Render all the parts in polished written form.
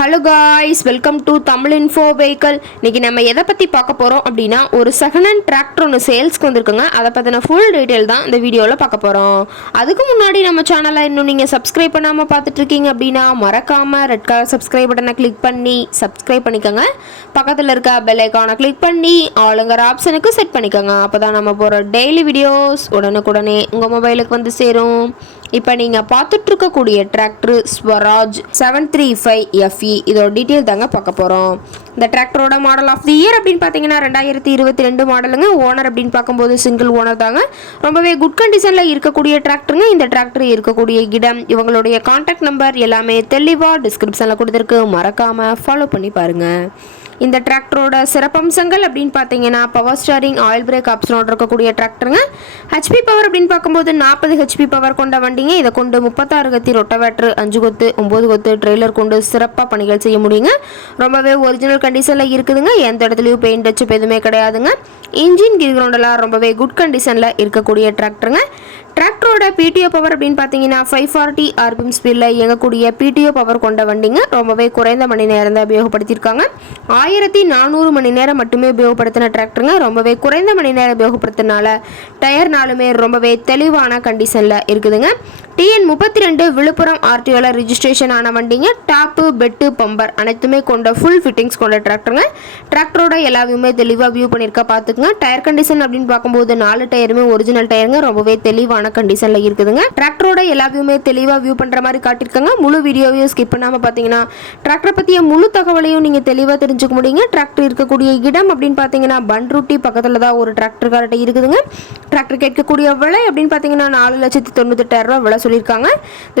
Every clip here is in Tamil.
Hello guys, welcome to Tamil info vehicle. இன்றைக்கி நம்ம எதை பற்றி பார்க்க போகிறோம் அப்படின்னா, ஒரு செகண்ட் ஹேண்ட் டிராக்டர் ஒன்று சேல்ஸ்க்கு வந்திருக்குங்க. அதை பற்றின ஃபுல் டீட்டெயில் தான் இந்த வீடியோவில் பார்க்க போகிறோம். அதுக்கு முன்னாடி நம்ம சேனலை இன்னும் நீங்கள் சப்ஸ்கிரைப் பண்ணாமல் பார்த்துட்ருக்கீங்க அப்படின்னா மறக்காமல் ரெட் கலர் சப்ஸ்கிரைப் பட்டனை கிளிக் பண்ணி சப்ஸ்கிரைப் பண்ணிக்கோங்க. பக்கத்தில் இருக்க பெல் ஐக்கானை கிளிக் பண்ணி ஆளுங்கிற ஆப்ஷனுக்கு செட் பண்ணிக்கோங்க. அப்போ தான் நம்ம போகிற டெய்லி வீடியோஸ் உடனுக்குடனே உங்கள் மொபைலுக்கு வந்து சேரும். இப்போ நீங்கள் பார்த்துட்ருக்கக்கூடிய டிராக்டர் ஸ்வராஜ் 735FE. இதோட டீட்டெயில் தாங்க பார்க்க போகிறோம். இந்த டிராக்டரோட மாடல் ஆஃப் தி இயர் அப்படின்னு பார்த்தீங்கன்னா 2022 மாடலுங்க. ஓனர் அப்படின்னு பார்க்கும்போது சிங்கிள் ஓனர் தாங்க. ரொம்பவே குட் கண்டிஷனில் இருக்கக்கூடிய டிராக்டருங்க. இந்த டிராக்டர் இருக்கக்கூடிய இடம், இவங்களுடைய கான்டாக்ட் நம்பர் எல்லாமே தெளிவாக டிஸ்கிரிப்ஷனில் கொடுத்துருக்கு. மறக்காமல் ஃபாலோ பண்ணி பாருங்கள். இந்த டிராக்டரோட சிறப்பம்சங்கள் அப்படின்னு பார்த்தீங்கன்னா, பவர் ஸ்டாரிங், ஆயில் பிரேக் ஆப்ஷனோட இருக்கக்கூடிய டிராக்டருங்க. ஹெச்பி பவர் அப்படின்னு பார்க்கும்போது 40 ஹெச்பி பவர் கொண்ட வண்டிங்க. இதை கொண்டு 36 கத்தி ரொட்டவேட்டர், 5 கொத்து 9 கொத்து ட்ரெய்லர் கொண்டு சிறப்பாக பணிகள் செய்ய முடியுங்க. ரொம்பவே ஒரிஜினல் கண்டிஷனில் இருக்குதுங்க. எந்த இடத்துலையும் பெயிண்ட் அச்சு எதுவுமே கிடையாதுங்க. இன்ஜின் கீர் கிரவுண்டெல்லாம் ரொம்பவே குட் கண்டிஷனில் இருக்கக்கூடிய டிராக்டருங்க. டிராக்டரோட பிடிஓ பவர் அப்படின்னு பார்த்தீங்கன்னா 540 RPM ஸ்பீடில் இயங்கக்கூடிய பிடிஓ பவர் கொண்ட வண்டிங்க. ரொம்பவே குறைந்த மணி நேரம் தான் உபயோகப்படுத்தியிருக்காங்க. 1400 மணி நேரம் மட்டுமே உபயோகப்படுத்தின டிராக்டருங்க. ரொம்பவே குறைந்த மணி நேரம் உபயோகப்படுத்தினால டயர்னாலுமே ரொம்பவே தெளிவான கண்டிஷனில் இருக்குதுங்க. TN 32 விழுப்புரம் RTOவில் ரிஜிஸ்ட்ரேஷன் ஆன வண்டிங்க. டாப்பு, பெட்டு, பம்பர் அனைத்துமே கொண்ட ஃபுல் ஃபிட்டிங்ஸ் கொண்ட டிராக்டருங்க. டிராக்டரோட எல்லாத்தையுமே தெளிவாக வியூ பண்ணியிருக்க பார்த்துக்குங்க. டயர் கண்டிஷன் அப்படின்னு பார்க்கும்போது 4 டயருமே ஒரிஜினல் டயருங்க. ரொம்பவே தெளிவான கண்டிஷனில் இருக்குதுங்க. டிராக்டரோட எல்லாத்தையுமே தெளிவாக வியூ பண்ணுற மாதிரி காட்டியிருக்காங்க. முழு வீடியோவையும் ஸ்கிப் பண்ணாமல் பார்த்தீங்கன்னா டிராக்டரை பற்றிய முழு தகவலையும் நீங்கள் தெளிவாக தெரிஞ்சுக்க முடியுங்க. டிராக்டர் இருக்கக்கூடிய இடம் அப்படின்னு பார்த்தீங்கன்னா பண்ருட்டி பக்கத்தில் தான் ஒரு டிராக்டர் கார்ட்டை இருக்குதுங்க. டிராக்டர் கேட்கக்கூடிய விலை அப்படின்னு பார்த்தீங்கன்னா 4,98,000 ரூபா விலை சொல்லியிருக்காங்க.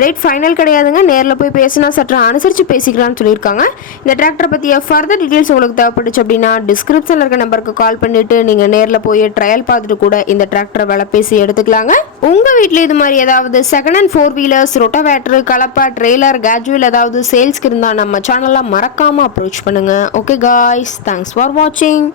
ரேட் ஃபைனல் கிடையாதுங்க. நேரில் போய் பேசினா சற்று அனுசரித்து பேசிக்கலாம்னு சொல்லியிருக்காங்க. இந்த டிராக்டரை பற்றிய ஃபர்தர் டீட்டெயில்ஸ் உங்களுக்கு தேவைப்பட்டுச்சு அப்படின்னா டிஸ்கிரிப்ஷனில் இருக்க நம்பருக்கு கால் பண்ணிவிட்டு நீங்கள் நேரில் போய் ட்ரையல் பார்த்துட்டு கூட இந்த டிராக்டரை விலை பேசி எடுத்துக்கலாங்க. உங்கள் வீட்டில் இது மாதிரி ஏதாவது செகண்ட் ஹேண்ட் 4 வீலர்ஸ், ரொட்டவேட்டர், கலப்பா, ட்ரெய்லர், கேஜுவல் ஏதாவது சேல்ஸ்க்கு இருந்தால் நம்ம சேனலை மறக்காமல் அப்ரோச் பண்ணுங்கள். ஓகே காய்ஸ், தேங்க்ஸ் ஃபார் வாட்சிங்.